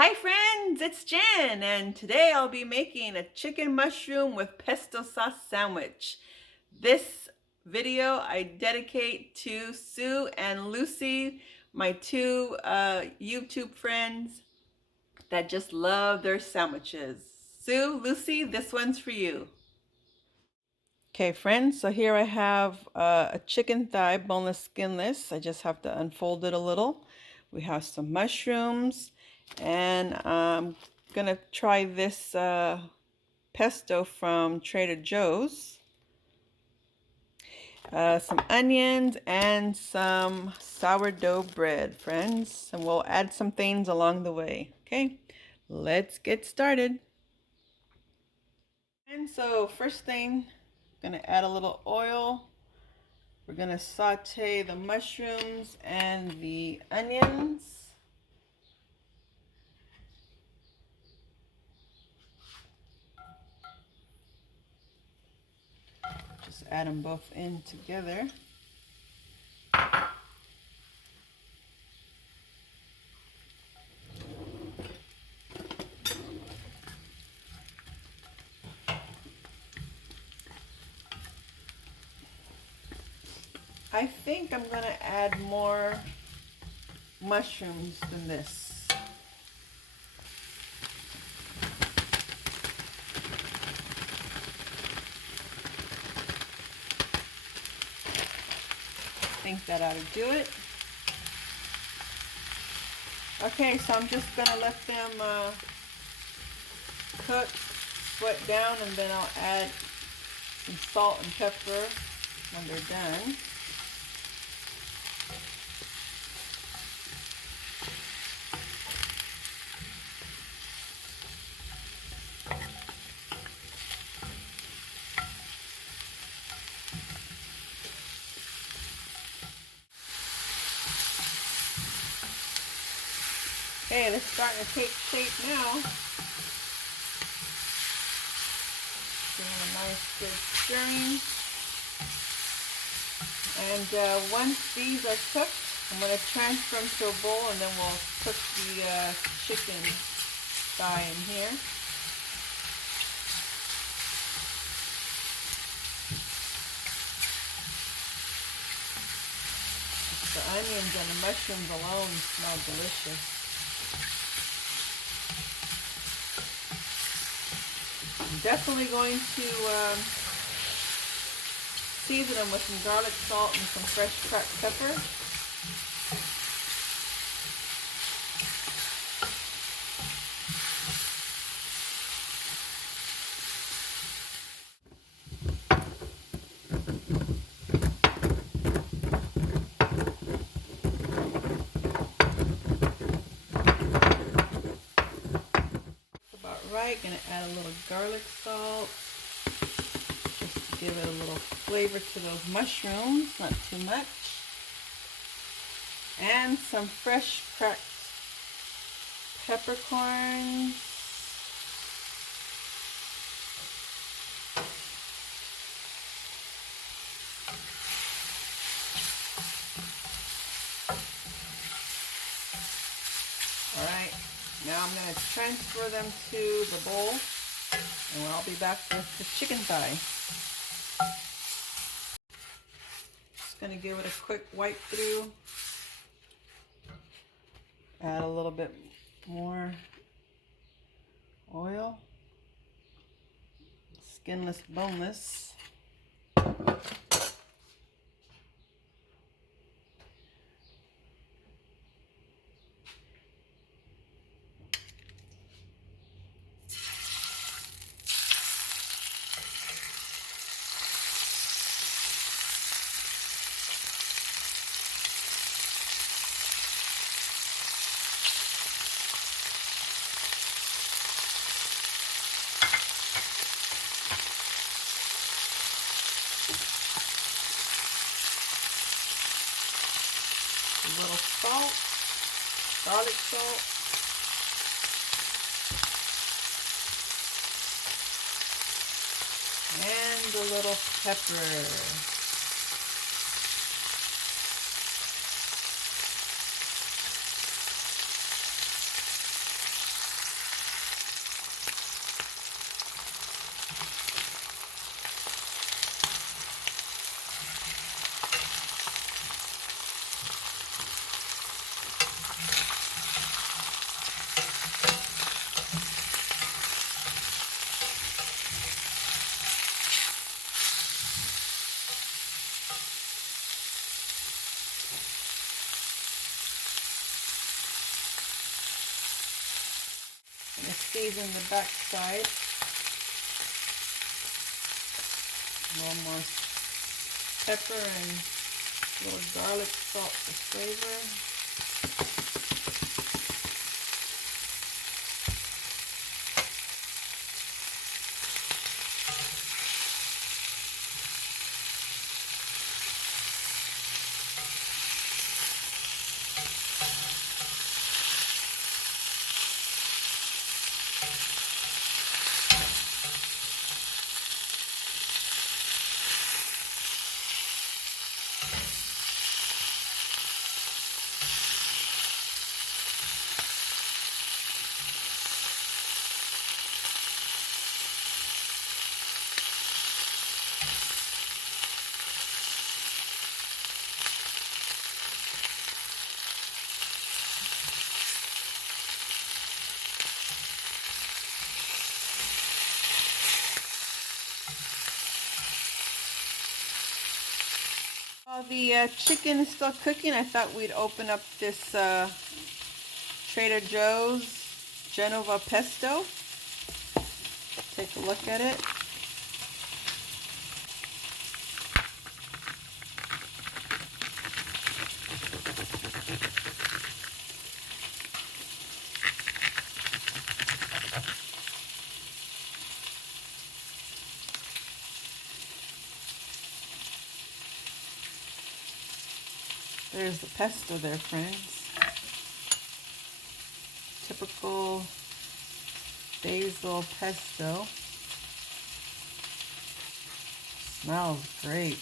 Hi friends, it's Jen, and today I'll be making a chicken mushroom with pesto sauce sandwich. This video I dedicate to Sue and Lucy, my two YouTube friends that just love their sandwiches. Sue, Lucy, this one's for you. Okay, friends, so here I have a chicken thigh, boneless, skinless. I just have to unfold it a little. We have some mushrooms, and I'm gonna try this pesto from Trader Joe's. Some onions and some sourdough bread, friends, and we'll add some things along the way. Okay, let's get started. And so first thing, gonna add a little oil. We're going to saute the mushrooms and the onions. Just add them both in together. I think I'm going to add more mushrooms than this. I think that ought to do it. Okay, so I'm just going to let them cook, sweat down, and then I'll add some salt and pepper when they're done. Okay, they're starting to take shape now. Doing a nice good stirring. And once these are cooked, I'm going to transfer them to a bowl, and then we'll cook the chicken thigh in here. The onions and the mushrooms alone smell delicious. I'm definitely going to season them with some garlic salt and some fresh cracked pepper. About right, gonna add a little garlic salt. Give it a little flavor to those mushrooms, not too much. And some fresh cracked peppercorns. Alright, now I'm going to transfer them to the bowl, and I'll be back with the chicken thigh. Going to give it a quick wipe through. Add a little bit more oil. Skinless, boneless. A little salt, garlic salt, and a little pepper. season the back side. A little more pepper and a little garlic salt for flavor. While the chicken is still cooking, I thought we'd open up this Trader Joe's Genova Pesto. Take a look at it. There's the pesto there, friends. Typical basil pesto. Smells great.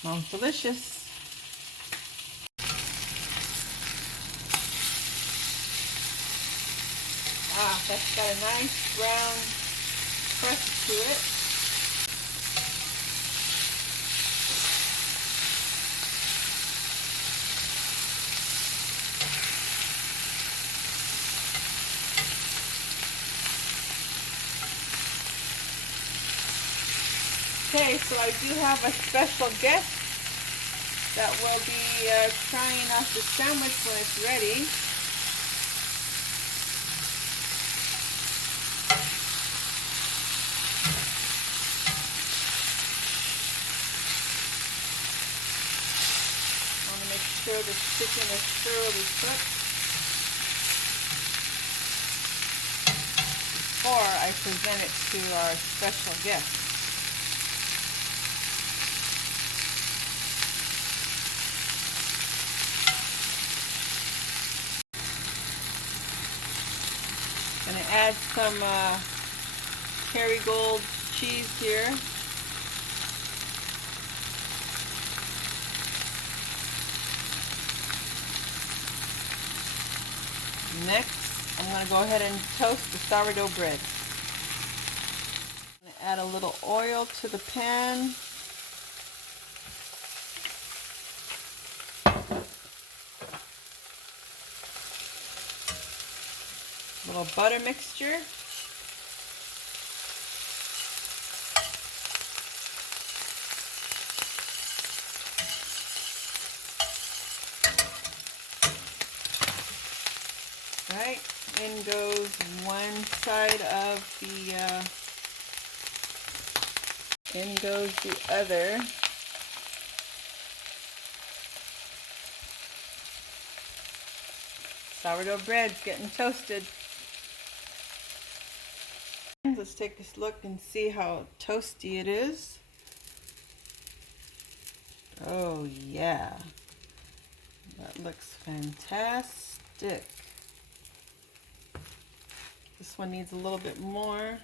Smells delicious. That's got a nice brown crust to it. Okay, so I do have a special guest that will be trying out the sandwich when it's ready. Make sure the chicken is thoroughly cooked before I present it to our special guest. I'm going to add some Kerrygold cheese here. Next, I'm going to go ahead and toast the sourdough bread. I'm going to add a little oil to the pan. A little butter mixture. Right, in goes one side of the, in goes the other. Sourdough bread's getting toasted. Let's take this look and see how toasty it is. Oh yeah, that looks fantastic. This one needs a little bit more.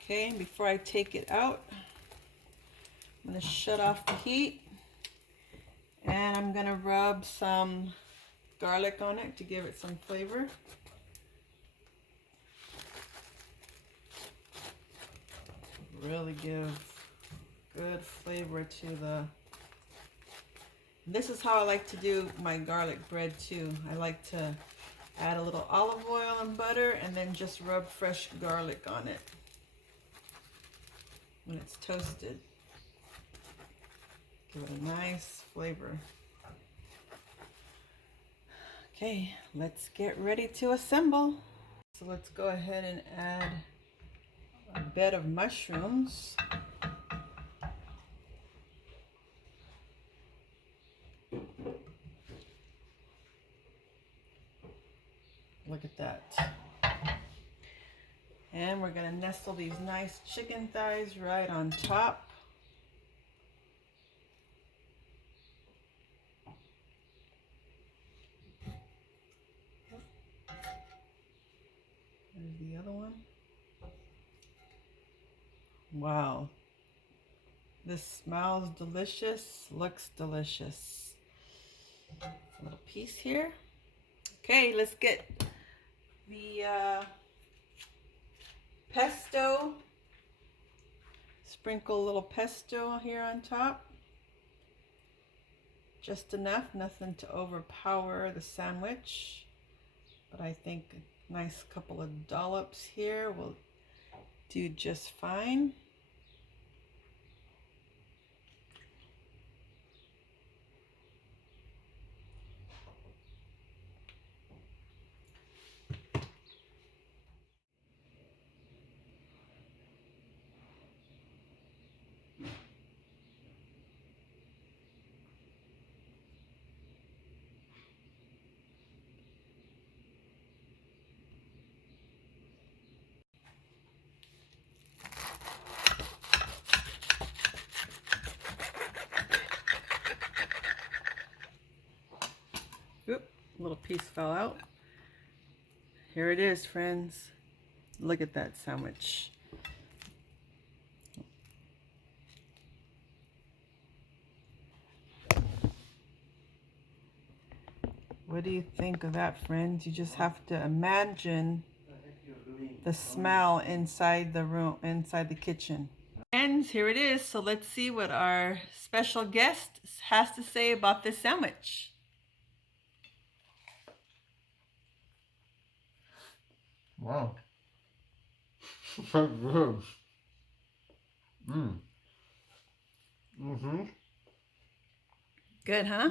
Okay, before I take it out, I'm going to shut off the heat and I'm going to rub some garlic on it to give it some flavor. really give good flavor to the... This is how I like to do my garlic bread too. I like to add a little olive oil and butter and then just rub fresh garlic on it when it's toasted. Give it a nice flavor. Okay, let's get ready to assemble. So let's go ahead and add a bed of mushrooms. Look at that. And we're gonna nestle these nice chicken thighs right on top. There's the other one. Wow. This smells delicious, looks delicious. A little piece here. Okay, let's get the pesto. Sprinkle a little pesto here on top. Just enough, nothing to overpower the sandwich. But I think a nice couple of dollops here will do just fine. Oop, a little piece fell out. Here it is, friends. Look at that sandwich. What do you think of that, friends? You just have to imagine the smell inside the room, inside the kitchen. Friends, here it is. So let's see what our special guest has to say about this sandwich. Wow. So good. Good, huh?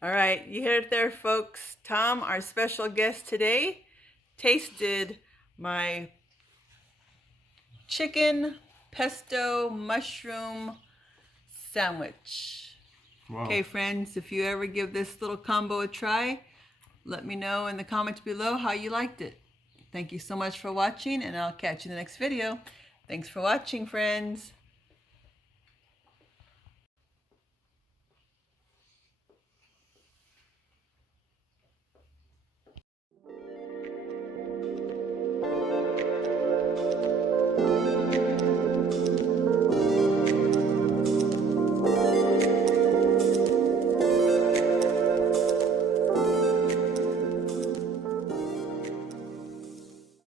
All right, you hear it there, folks. Tom, our special guest today, tasted my chicken pesto mushroom sandwich. Wow. Okay, friends, if you ever give this little combo a try, let me know in the comments below how you liked it. Thank you so much for watching, and I'll catch you in the next video. Thanks for watching, friends.